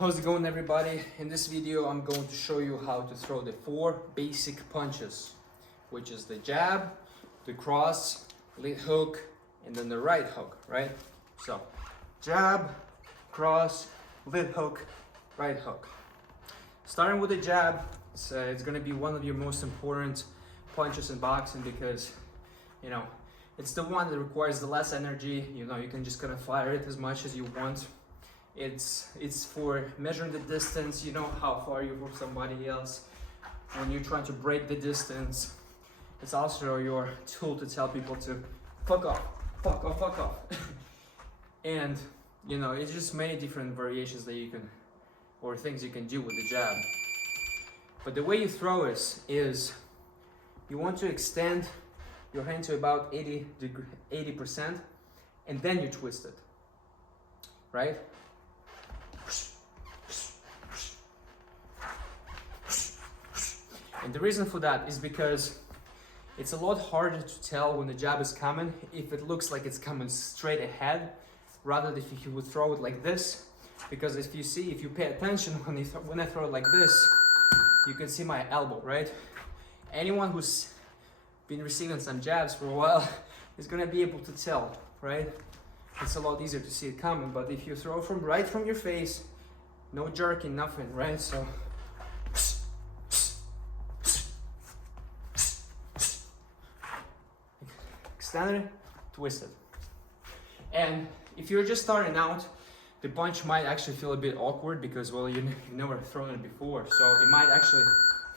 How's it going, everybody? In this video I'm going to show you how to throw the 4 basic punches, which is the jab, the cross, lead hook, and then the right hook, right? So jab, cross, lead hook, right hook. Starting with the jab, it's going to be one of your most important punches in boxing because, it's the one that requires the less energy. You can just kind of fire it as much as you want. It's for measuring the distance, how far you're from somebody else. When you're trying to break the distance, it's also your tool to tell people to fuck off, fuck off, fuck off. And it's just many different variations that you can, or things you can do with the jab. But the way you throw is you want to extend your hand to about 80%, and then you twist it, right? And the reason for that is because it's a lot harder to tell when the jab is coming if it looks like it's coming straight ahead, rather than if you would throw it like this. Because if you pay attention when I throw it like this, you can see my elbow, right? Anyone who's been receiving some jabs for a while is gonna be able to tell, right? It's a lot easier to see it coming, but if you throw right from your face, no jerking, nothing, right? So extend it, twist it. And if you're just starting out, the punch might actually feel a bit awkward because, well, you've never thrown it before, so it might actually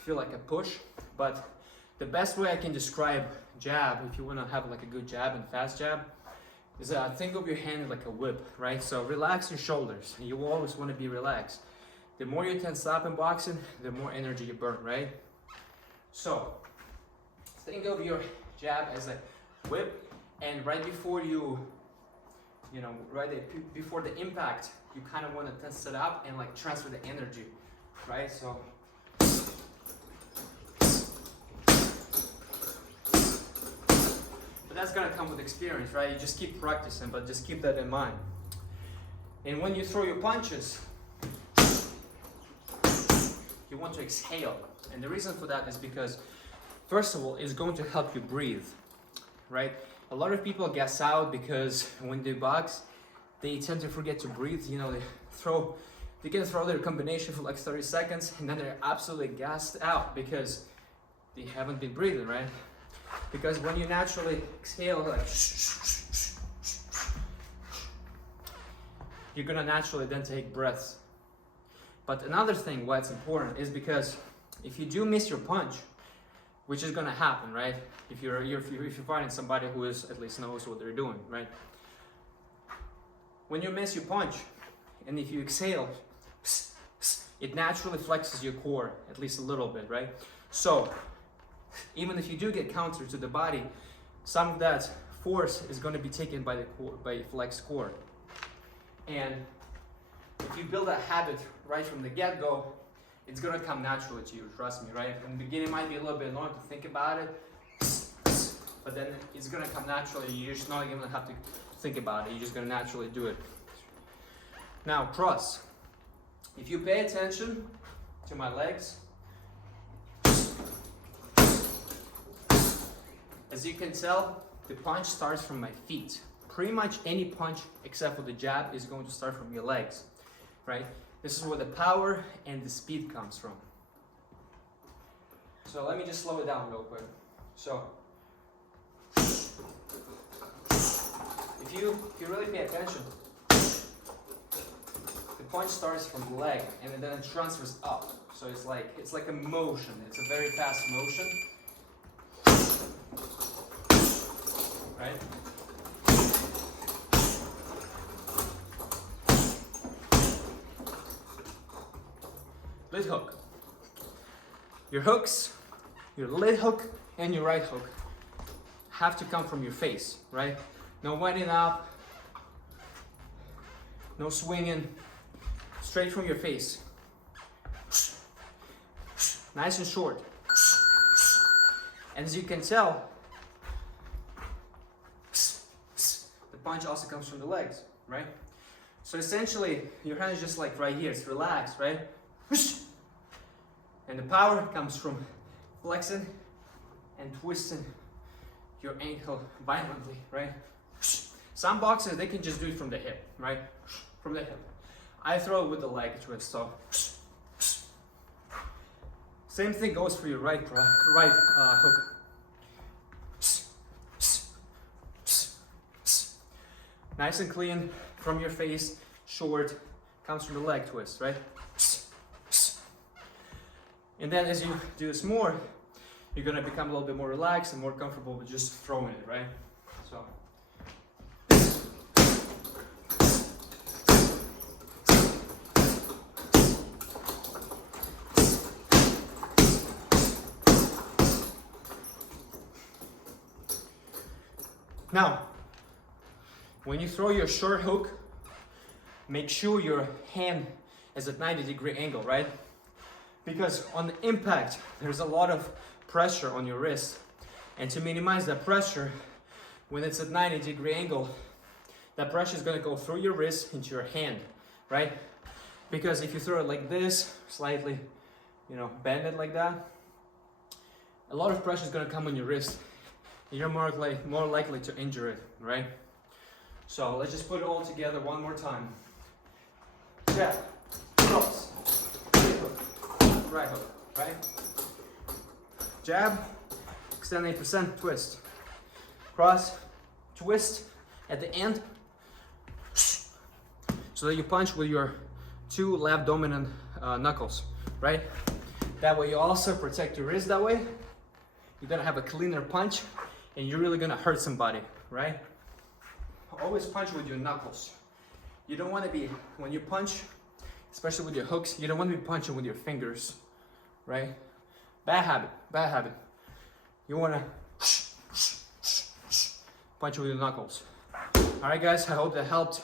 feel like a push. But the best way I can describe jab, if you want to have like a good jab and fast jab, is think of your hand like a whip, right? So relax your shoulders. You will always want to be relaxed. The more you tense up in boxing, the more energy you burn, right? So think of your jab as a whip, and right before before the impact, you kind of want to tense it up and like transfer the energy, right? So but that's gonna come with experience, right? You just keep practicing, but just keep that in mind. And when you throw your punches, you want to exhale. And the reason for that is because, first of all, it's going to help you breathe, right? A lot of people gas out because when they box, they tend to forget to breathe. They can throw their combination for like 30 seconds and then they're absolutely gassed out because they haven't been breathing, right? Because when you naturally exhale, like you're gonna naturally then take breaths. But another thing why it's important is because if you do miss your punch, which is gonna happen, right? If you're finding somebody who at least knows what they're doing, right? When you miss your punch, and if you exhale, it naturally flexes your core at least a little bit, right? So even if you do get counter to the body, some of that force is going to be taken by the core, by flexed core. And if you build that habit right from the get-go, it's going to come naturally to you, trust me, right? In the beginning it might be a little bit annoying to think about it, but then it's going to come naturally. You're just not even going to have to think about it. You're just going to naturally do it. Now, cross. If you pay attention to my legs, as you can tell, the punch starts from my feet. Pretty much any punch except for the jab is going to start from your legs, right? This is where the power and the speed comes from. So let me just slow it down real quick. So if you really pay attention, the punch starts from the leg and then it transfers up. So it's like a motion. It's a very fast motion. Right? Lead hook. Your hooks, your lead hook and your right hook have to come from your face, right? No winding up, no swinging, straight from your face. Nice and short. And as you can tell, punch also comes from the legs, right? So essentially, your hand is just like right here, it's relaxed, right? And the power comes from flexing and twisting your ankle violently, right? Some boxers, they can just do it from the hip, right? From the hip. I throw it with the leg twist, so. Same thing goes for your right hook. Nice and clean from your face, short, comes from the leg twist, right? And then as you do this more, you're gonna become a little bit more relaxed and more comfortable with just throwing it, right? So. Now, when you throw your short hook, make sure your hand is at 90-degree angle, right? Because on the impact, there's a lot of pressure on your wrist. And to minimize that pressure, when it's at 90-degree angle, that pressure is gonna go through your wrist into your hand, right? Because if you throw it like this, slightly, bend it like that, a lot of pressure is gonna come on your wrist. You're more likely to injure it, right? So let's just put it all together one more time. Jab, cross, right hook, right? Jab, extend 8%, twist. Cross, twist at the end. So that you punch with your two left dominant knuckles, right? That way you also protect your wrist that way. You're gonna have a cleaner punch and you're really gonna hurt somebody, right? Always punch with your knuckles. You don't wanna be, when you punch, especially with your hooks, you don't wanna be punching with your fingers, right? Bad habit, bad habit. You wanna punch with your knuckles. All right, guys, I hope that helped.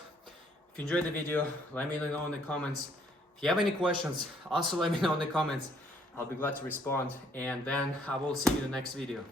If you enjoyed the video, let me know in the comments. If you have any questions, also let me know in the comments. I'll be glad to respond, and then I will see you in the next video.